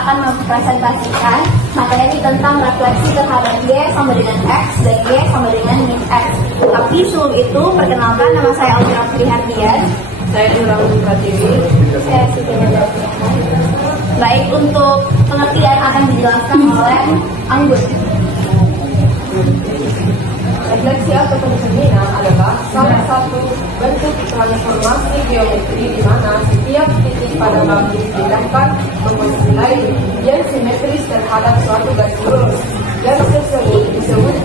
akan mempresentasikan materi tentang refleksi terhadap Y sama dengan X dan Y sama dengan min X. Tapi sebelum itu, perkenalkan, nama saya Alvira Prihardian. Saya Nurul Pratiwi. Saya Siti Nadia. Baik, untuk pengertian akan dijelaskan oleh Anggun. Refleksi atau pencerminan adalah salah satu bentuk transformasi geometri di mana setiap titik pada batu dipindahkan ke posisi lain yang simetris terhadap suatu garis lurus. Garis tersebut disebut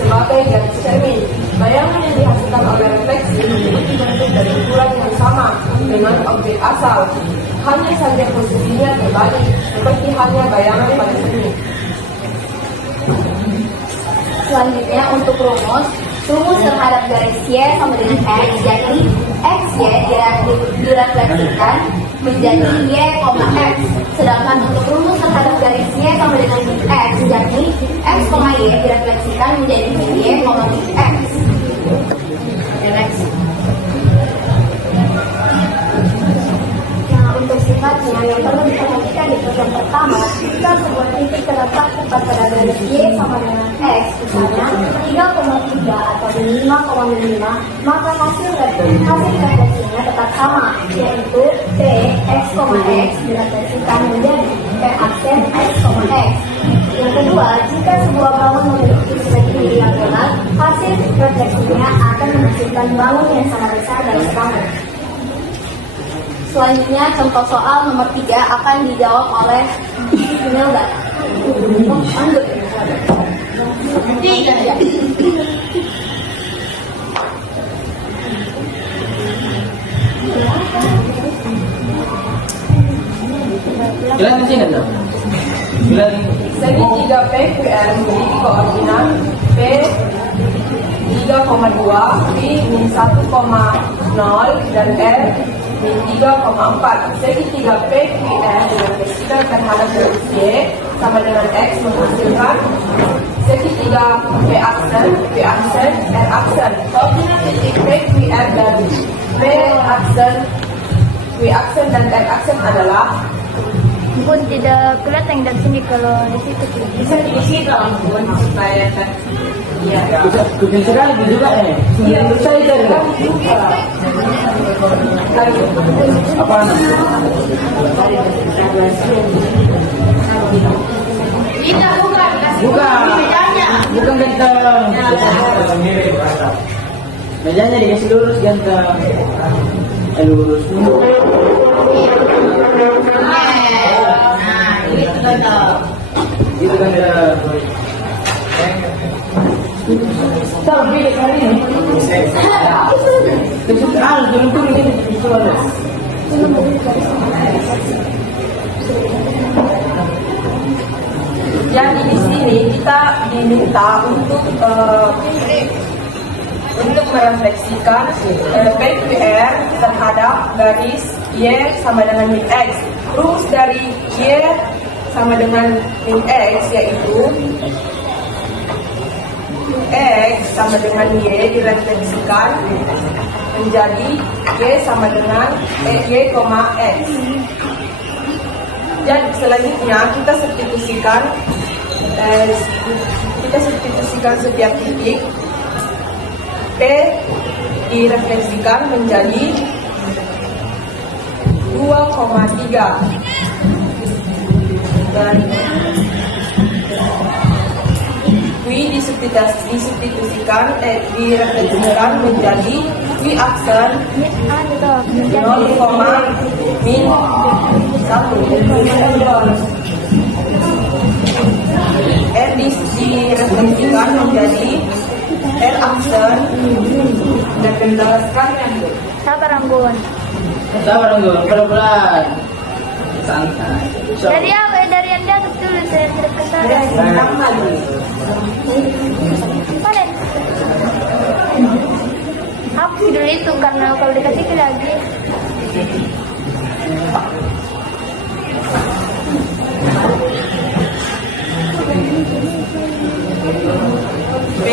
sebagai garis cermin. Bayangan yang dihasilkan oleh refleksi memiliki bentuk dan ukuran yang sama dengan objek asal. Hanya saja posisinya terbalik, seperti halnya bayangan pada cermin. Selanjutnya untuk rumus terhadap garis Y sama dengan X, jadi XY direfleksikan menjadi Y, X. Sedangkan untuk rumus terhadap garis Y sama dengan X, jadi X, Y direfleksikan menjadi Y, X. Nah, untuk sifatnya yang perlu diperhatikan di yang pertama, jika sebuah titik terletak tepat pada garis Y sama dengan X, misalnya 3,3 atau 5,5, maka hasil refleksinya tetap sama, yaitu P X, X direfleksikan menjadi P aksen X, X. Yang kedua, jika sebuah bangun memiliki segi diagonal, hasil refleksinya akan menghasilkan bangun yang sama besar dari bangun. Selanjutnya, contoh soal nomor 3 akan dijawab oleh Imelda. Anggun. Jalan ke sini dong. Segi 3 PQR memiliki koordinat P 3,2, P min 1,0 dan R min 3,4. Segi 3 PQR direfleksikan terhadap garis Y sama dengan X menghasilkan segi 3 P aksen, R aksen. Koordinat titik PQR dan P aksen, W aksen dan R aksen adalah Bun, tidak kelihatan dari sini kalau di situ. bisa di situ Bun supaya ya. Bisa sekali juga ya. Iya, Saya juga. Apa namanya? Kita bukan Bukan ganteng. Mejanya dikasih lurus ganteng. Lurus. Gitu kan ya. Tahu pilih kali ini. Kecuali belum turun ini soalnya. Jadi di sini kita diminta untuk merefleksikan PQR terhadap garis Y sama dengan min X. Rumus dari Y sama dengan min X yaitu X sama dengan Y direfleksikan menjadi Y sama dengan Y, X. Dan selanjutnya kita substitusikan setiap titik P direfleksikan menjadi 2,3 dan W direfleksikan menjadi W aksen 0,-1. R direfleksikan menjadi R aksen dan menjelaskan Sabar, Anggun. Pelan-pelan. Santai. Dari apa? Dari yang di atas dulu, saya tidak kesana. Mana? Hapus dulu itu karena kalau dikasih ke lagi. P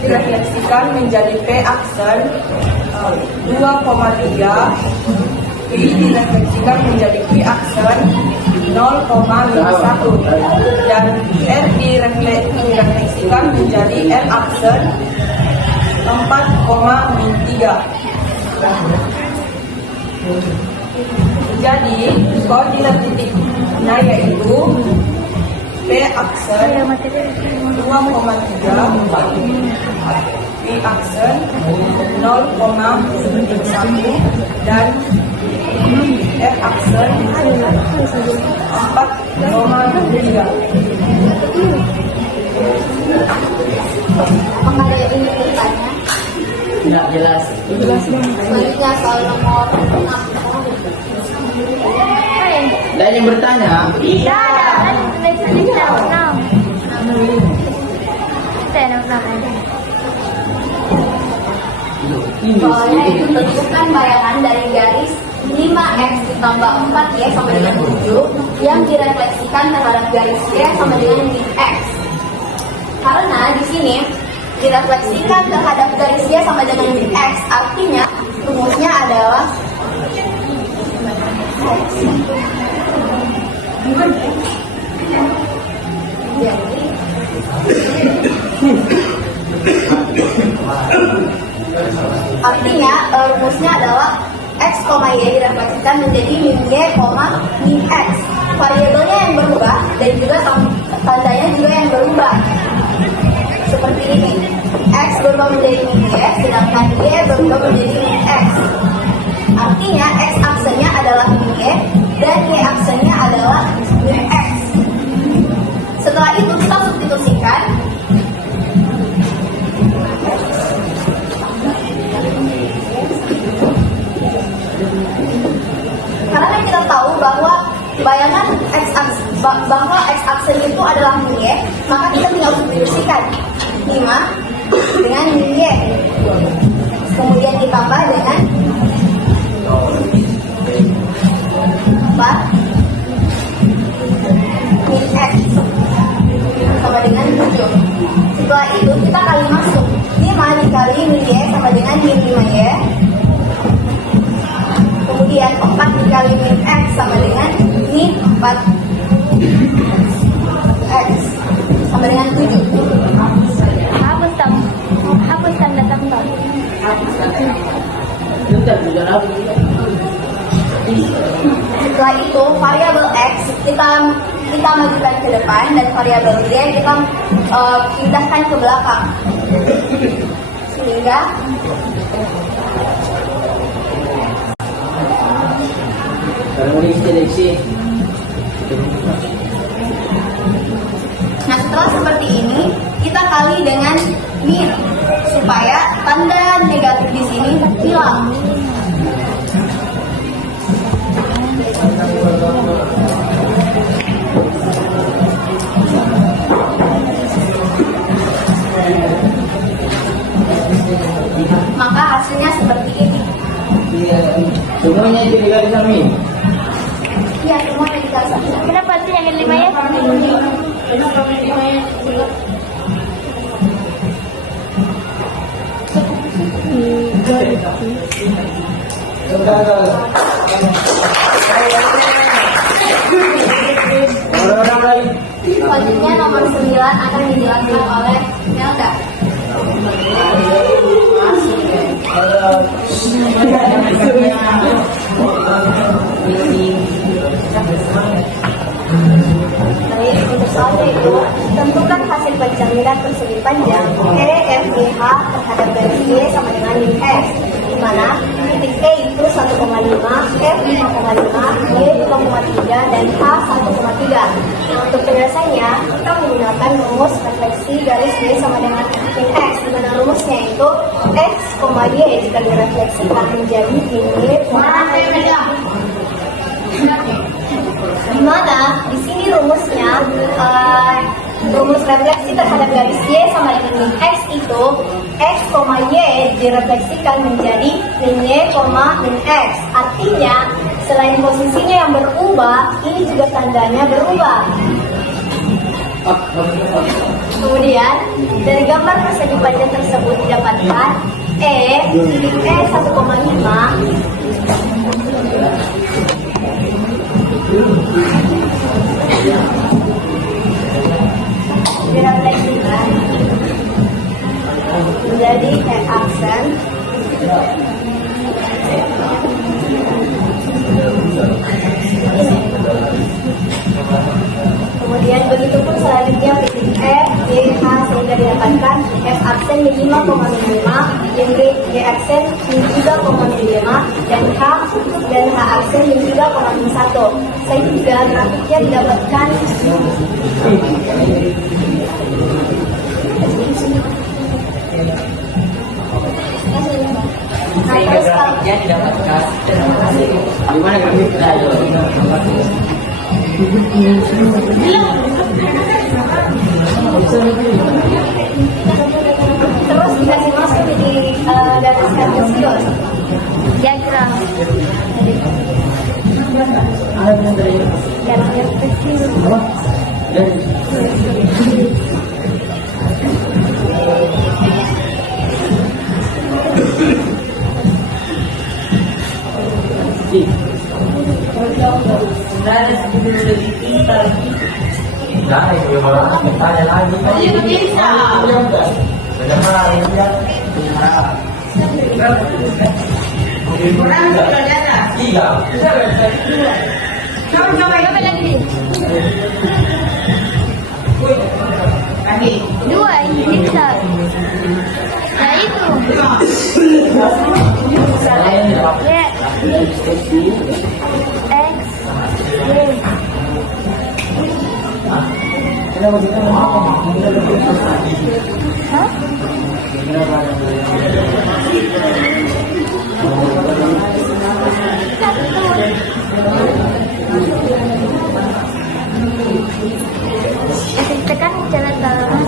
direfleksikan menjadi P aksen 2,3 I direfleksikan menjadi Q aksen 0,1 dan R direfleksikan menjadi R aksen 4,3. Jadi koordinat titiknya yaitu P aksen 2,3, P aksen 0,1 dan R aksen 4,3. Apakah ada yang ingin bertanya? Tidak jelas. Selanjutnya soal nomor 6. Dan yang bertanya, Tidak ada. Tulisannya kita 6. Kita 6 soalnya itu tentukan bayangan dari garis 5x ditambah 4y sama dengan 7 yang direfleksikan terhadap garis y sama dengan x. Karena di sini direfleksikan terhadap garis y sama dengan x, artinya rumusnya adalah artinya rumusnya adalah x, y direfleksikan menjadi min y, min x. Variabelnya yang berubah dan juga tandanya juga yang berubah. Seperti ini. X berubah menjadi min y, sedangkan y berubah menjadi min x. Artinya x aksennya adalah min y dan y aksennya adalah min x. Setelah itu kita substitusikan. Karena kita tahu bahwa bayangan bahwa x aksen itu adalah min y, maka kita tinggal substitusikan 5 dengan min y, kemudian ditambah dengan 4 min x sama dengan 7. Setelah itu kita kali masuk 5 dikali min y sama dengan min 5y, kemudian 4 dikali min x sama dengan min 4 x sama dengan 7. Hapus tanda tambah. Setelah itu variabel x kita majukan ke depan dan variabel y kita pindahkan ke belakang sehingga nah setelah seperti ini kita kali dengan min supaya tanda negatif di sini hilang. Maka hasilnya seperti ini. Semuanya itu dikali min. Iya, semuanya dikali. Kenapa sih yang 5 ya? Selanjutnya nomor 9 akan dijelaskan oleh Melda. Baik, untuk soalnya itu tentukan hasil pencerminan persegi panjang E, F, G, H terhadap garis Y sama dengan min X, di mana titik E itu 1,5, F 5,5, Y 2,3 dan H 1,3. Nah, untuk penyelesaiannya kita menggunakan rumus refleksi garis Y sama dengan min X, di mana rumusnya itu X, Y jika direfleksikan menjadi min Y, di mana di sini rumusnya rumus refleksi terhadap garis Y sama dengan min X itu X, Y direfleksikan menjadi min Y, min X. Artinya selain posisinya yang berubah, ini juga tandanya berubah. Kemudian dari gambar persegi panjang tersebut didapatkan E 1,5 Direfleksikan menjadi X aksen. Kemudian begitu pun selanjutnya titik E, G, H sehingga didapatkan F aksen min 5,05, yang G aksen min 3,05, dan H aksen min 3,1. Sehingga grafiknya didapatkan Sehingga grafiknya didapatkan. Gimana grafiknya? terus dikasih masuk di data Celsius diagram diagram kecil. Jangan tanya lagi. Bisa. Coba lagi. Dua ini bisa. Nah itu. Tekan jalan dalam.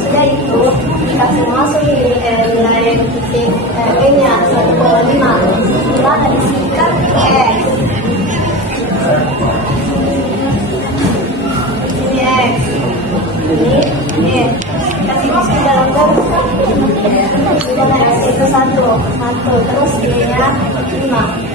Sudah itu dikasih masuk di wilayah titik E-nya 1,5. Dimana disingkat X. Ini X. Ini kasih masuk di dalam garis. Dimana X itu 1, terus E-nya 5.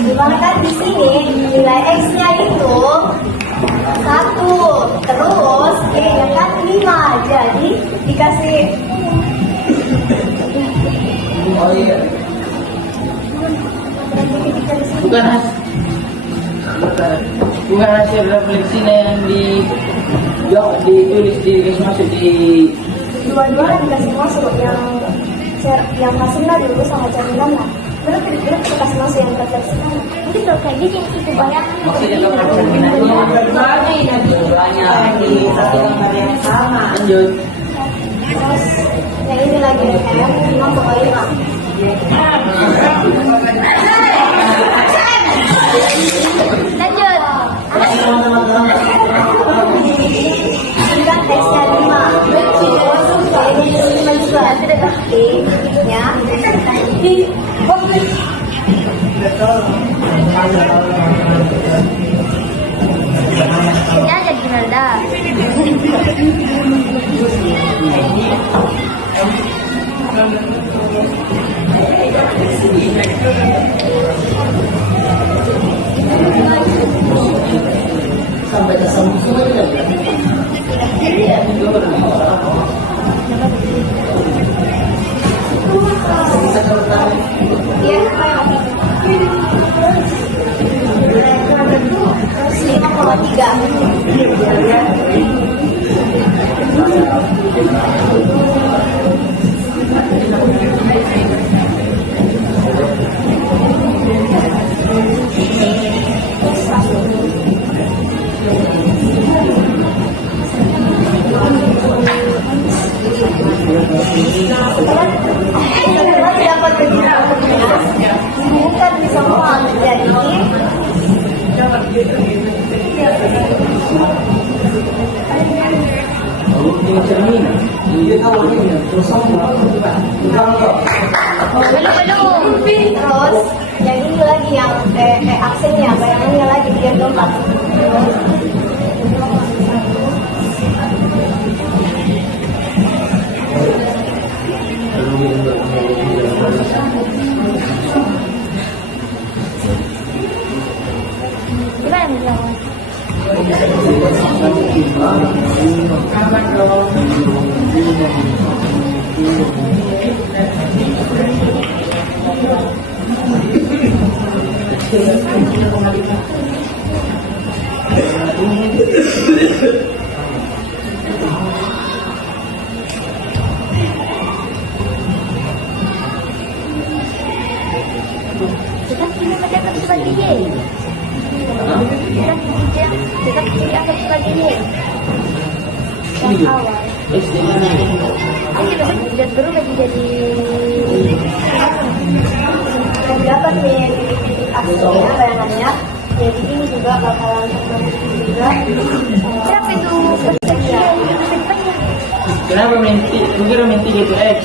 Dimana kan di sini nilai X-nya itu 1, terus E-nya kan 5, jadi dikasih Oh iya. Bukan hasil refleksinya yang ditulis di masuk di dua-dua dikasih masuk yang hasilnya dulu sama cerminan lah. Terus kira-kira kita kasih masuk yang refleksikan. Nanti kalau kayak gini itu banyak. maksudnya kalau cerminannya banyak di satu lembar yang sama. Lanjut. Terus yang ini lagi M 5,5. Lanjut. Ini kan X-nya 5. Ini 5 juga. D-nya ini aja gimana dah. Sampai ke semua ya. Terus 5,3. Dapat bukan semua jadi Belum. Terus yang ini lagi yang aksennya, bayangannya lagi biar lompat. Gimana bilang? Kita punya mendapat sebagai dia. Kita akan sebagai dia. Yang awal. Jadi berubah jadi dapat nih titik aksinya bayangannya. Jadi ini juga bakalan terbentuk juga. Berapa itu persennya? Kenapa minti itu X?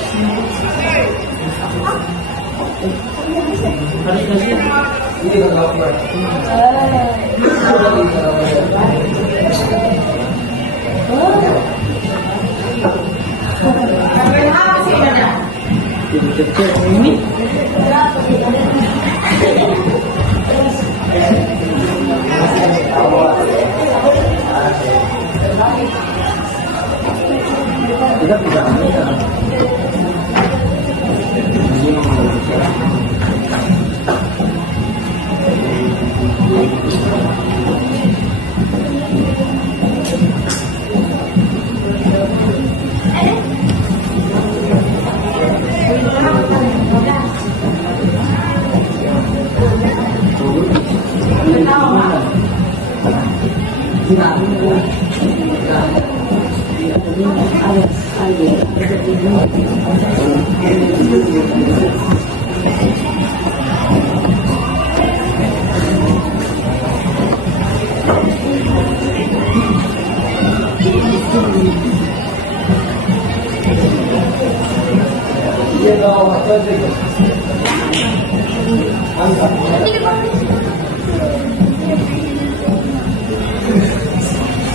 Harus kasih. Ini kalau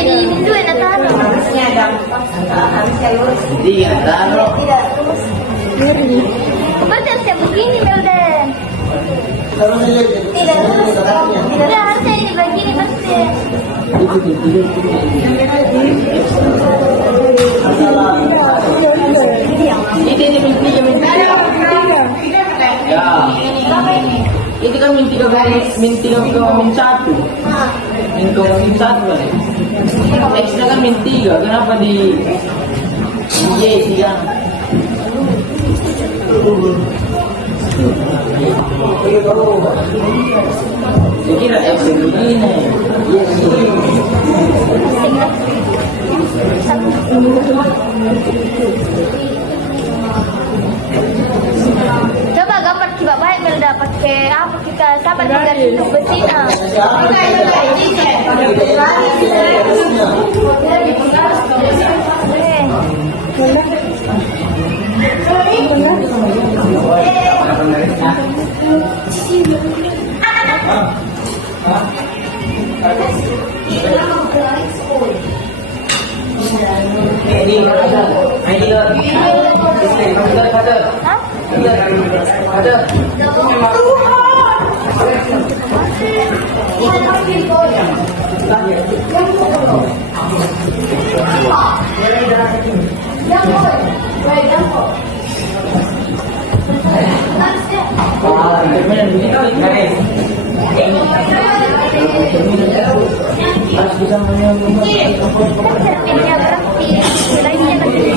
ini kita bisa harusnya begini Belden. Tidak harusnya ini begini pasti. Itu kan minti ke min satu. Min satu kan. X kan min 3. Kenapa di Y tiga? Saya kira X begini. Coba gambar coba baik Belda pakai apa kita sabar juga hidup betina. Harus bisa menyambung. Cerminnya praktis, lainnya nanti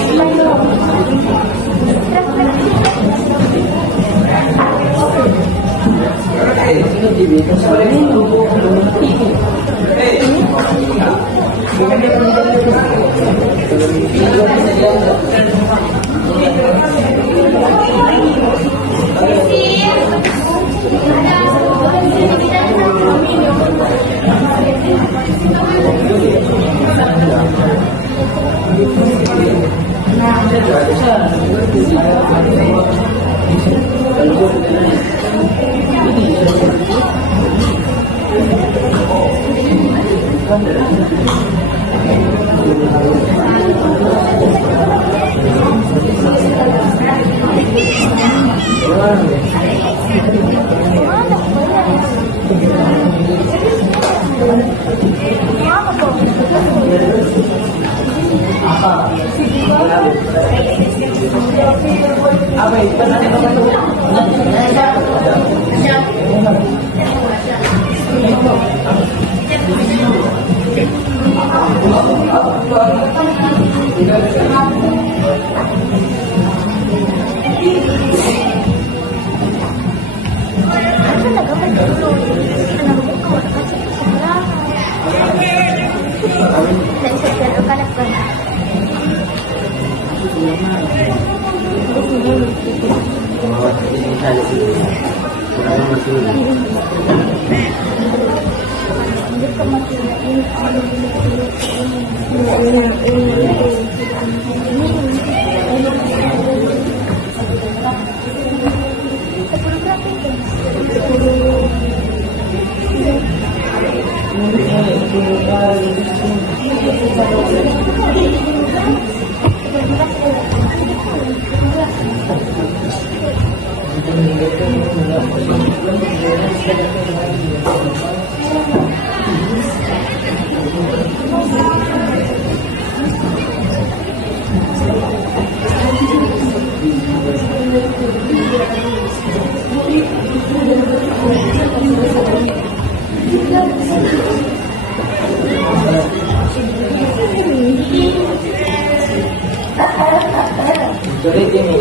Sulit ini.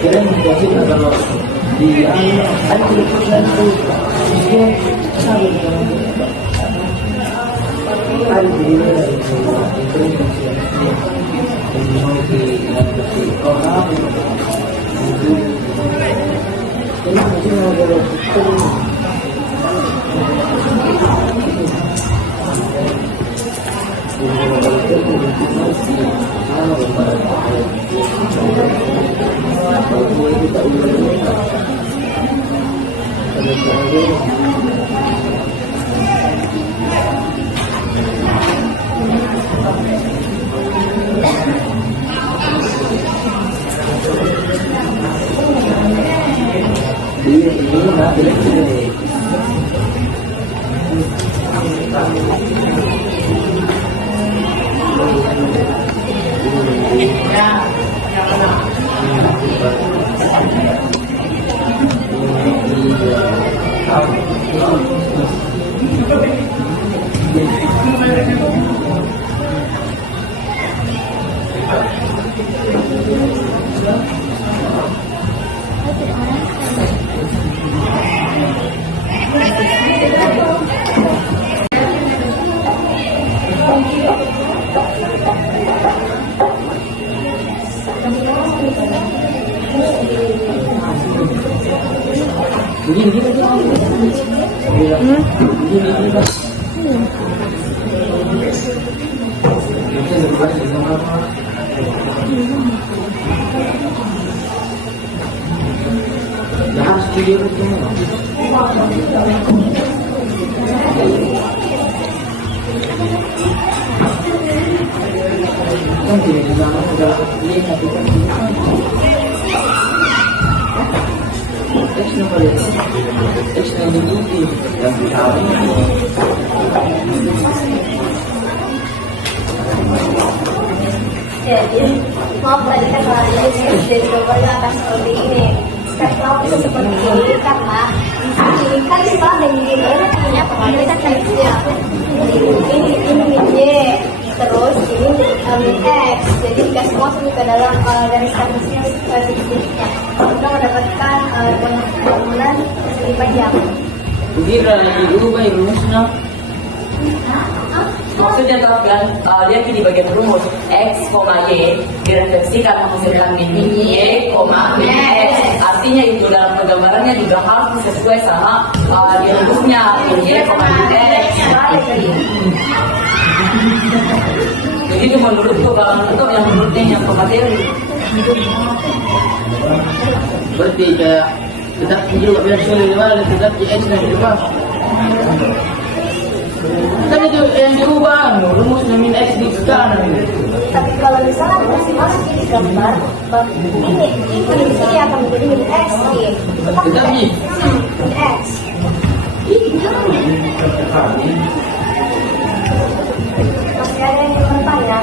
Kira kasi kalau di ano itu Jadi, mau balik ke jadi coba atas seperti ini. Kalau bisa seperti ini karena ini kan kita dengan punya pengaruh teksnya. Ini Y, terus ini X. Jadi kita semua masuk ke dalam garis statistiknya. Kita mendapatkan bulan 5 jam. Kira lagi berubah rumusnya. Maksudnya kalau bilang lihat di bagian rumus X, Y direfleksikan menghasilkan min Y, min X. Artinya itu dalam penggambarannya juga harus sesuai sama rumusnya min Y, min X. Jadi itu menurutku kalau untuk yang menurutnya yang pemateri. Berarti kayak tetap juga biar sulit dimana tetap X dan diubah. Kan itu yang diubah, rumusnya min X di kanan. Tapi kalau misalnya masih masuk di gambar, ini di sini akan menjadi min X. Tetap Y. Min X. Masih ada yang bertanya?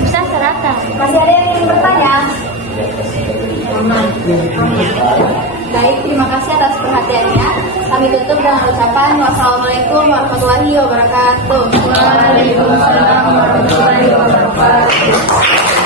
Susah serata. Masih ada yang ingin bertanya? Baik, terima kasih atas perhatiannya. Kami tutup dengan ucapan wassalamualaikum warahmatullahi wabarakatuh. Waalaikumsalam warahmatullahi wabarakatuh.